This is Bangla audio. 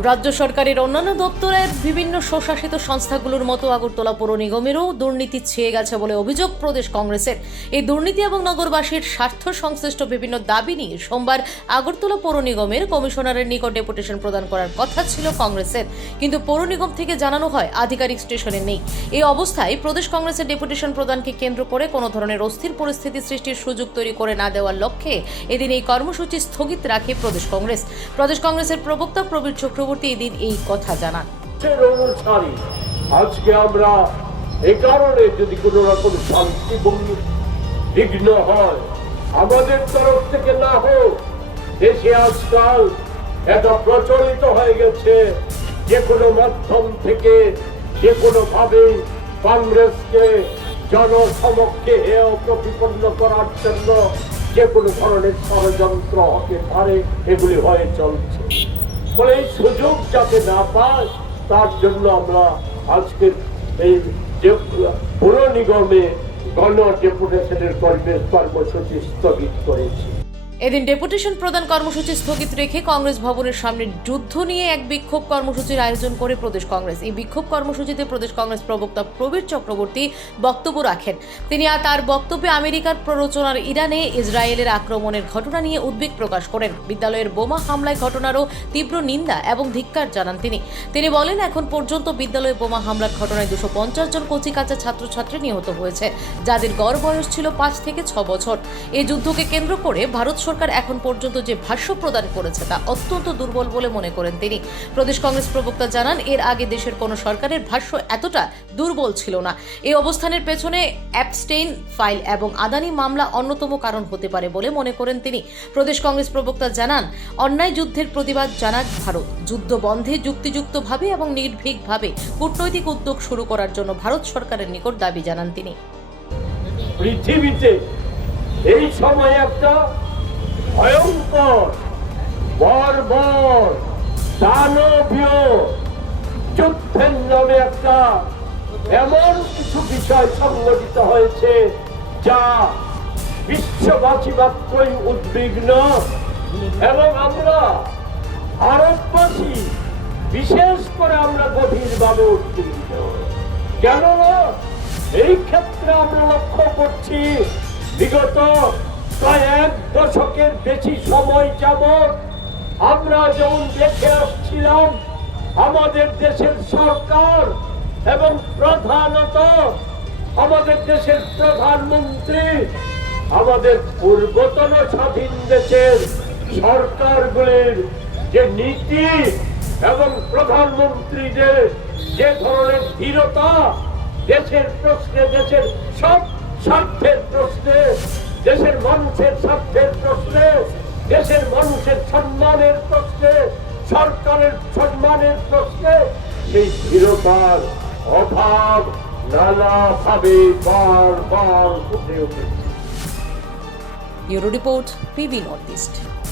রাজ্য সরকারের অন্যান্য দপ্তরের বিভিন্ন স্বশাসিত সংস্থাগুলোর মতো আগরতলা পৌর নিগমেরও দুর্নীতি ছেয়ে গেছে বলে অভিযোগ প্রদেশ কংগ্রেসের। এই দুর্নীতি এবং নগরবাসীর স্বার্থ সংশ্লিষ্ট বিভিন্ন দাবি নিয়ে সোমবার আগরতলা পৌর নিগমের কমিশনারের নিকট ডেপুটেশন প্রদান করার কথা ছিল কংগ্রেসের, কিন্তু পৌর নিগম থেকে জানানো হয় আধিকারিক স্টেশনে নেই। এই অবস্থায় প্রদেশ কংগ্রেসের ডেপুটেশন প্রদানকে কেন্দ্র করে কোনো ধরনের অস্থির পরিস্থিতি সৃষ্টির সুযোগ তৈরি করে না দেওয়ার লক্ষ্যে এদিন এই কর্মসূচি স্থগিত রাখে প্রদেশ কংগ্রেস। প্রদেশ কংগ্রেসের প্রবক্তা প্রবীর চক্রবর্তী এদিন এই কথা জানান। আজকে আমরা এই কারণে যদি কোনো রকম শান্তি বিঘ্ন হয় আমাদের তরফ থেকে না হোক, দেশে আজকাল এটা প্রচলিত হয়ে গেছে যে কোনো মাধ্যম থেকে যে কোনো ভাবে কংগ্রেসকে জনসমক্ষে হেয় প্রতিপন্ন করার জন্য যে কোনো ধরনের ষড়যন্ত্র হতে পারে, এগুলি হয়ে চলছে। ফলে এই সুযোগ যাতে না পায় তার জন্য আমরা আজকের এই পৌর নিগমে গণ ডেপুটেশনের কর্মসূচি স্থগিত করেছি। এদিন ডেপুটেশন প্রদান কর্মসূচি স্থগিত রেখে কংগ্রেস ভবনের সামনে যুদ্ধ নিয়ে এক বিক্ষোভ কর্মসূচির আয়োজন করে প্রদেশ কংগ্রেস। এই বিক্ষোভ কর্মসূচিতে প্রদেশ কংগ্রেস প্রবক্তা প্রবীর চক্রবর্তী বক্তব্য রাখেন। তিনি তার বক্তব্যে আমেরিকার প্ররোচনার ইরানে ইসরায়েলের আক্রমণের ঘটনা নিয়ে উদ্বেগ প্রকাশ করেন। বিদ্যালয়ের বোমা হামলায় ঘটনারও তীব্র নিন্দা এবং ধিক্কার জানান তিনি বলেন, এখন পর্যন্ত বিদ্যালয়ে বোমা হামলার ঘটনায় 250 জন কচিকাঁচা ছাত্রছাত্রী নিহত হয়েছে, যাদের গড় বয়স ছিল 5 থেকে 6 বছর। এই যুদ্ধকে কেন্দ্র করে ভারত সরকার এখন পর্যন্ত যে ভাষ্য প্রদান করেছে তা অত্যন্ত দুর্বল বলে মনে করেন তিনি। প্রদেশ কংগ্রেস প্রবক্তা জানান, এর আগে দেশের কোনো সরকারের ভাষ্য এতটা দুর্বল ছিল না। এই অবস্থানের পেছনে অ্যাপস্টেইন ফাইল এবং আদানি মামলা অন্যতম কারণ হতে পারে বলে মনে করেন তিনি। প্রদেশ কংগ্রেস প্রবক্তা জানান, অন্যায় যুদ্ধের প্রতিবাদ জানাক ভারত। যুদ্ধ বন্ধে যুক্তিযুক্তভাবে এবং নির্ভীকভাবে কূটনৈতিক উদ্যোগ শুরু করার জন্য ভারত সরকারের নিকট দাবি জানান তিনি। পৃথিবীতে এই সময় একটা ভয়ঙ্কর বর্বর দানবীয় যুদ্ধের নামে একটা এমন কিছু বিষয় সংঘটিত হয়েছে যা বিশ্ববাসী মাত্রই উদ্বিগ্ন, এবং আমরা ভারতবাসী বিশেষ করে আমরা গভীরভাবে উদ্বিগ্ন। কেননা এই ক্ষেত্রে আমরা লক্ষ্য করছি বিগত প্রায় 1 দশকের বেশি সময় যাবৎ আমরা যেমন দেখে আসছিলাম আমাদের দেশের সরকার এবং প্রধানত আমাদের দেশের প্রধানমন্ত্রী আমাদের পূর্বতন স্বাধীন দেশের সরকারগুলির যে নীতি এবং প্রধানমন্ত্রীদের যে ধরনের দৃঢ়তা দেশের প্রশ্নে, দেশের সব স্বার্থের প্রশ্নে, দেশের মানুষের স্বার্থের প্রশ্নে, দেশের মানুষের সম্মানের প্রশ্নে, সরকারের সম্মানের প্রশ্নে সেই দৃঢ়তার অভাব নানাভাবে বারবার ফুটে উঠেছে। Bureau report, PB north east.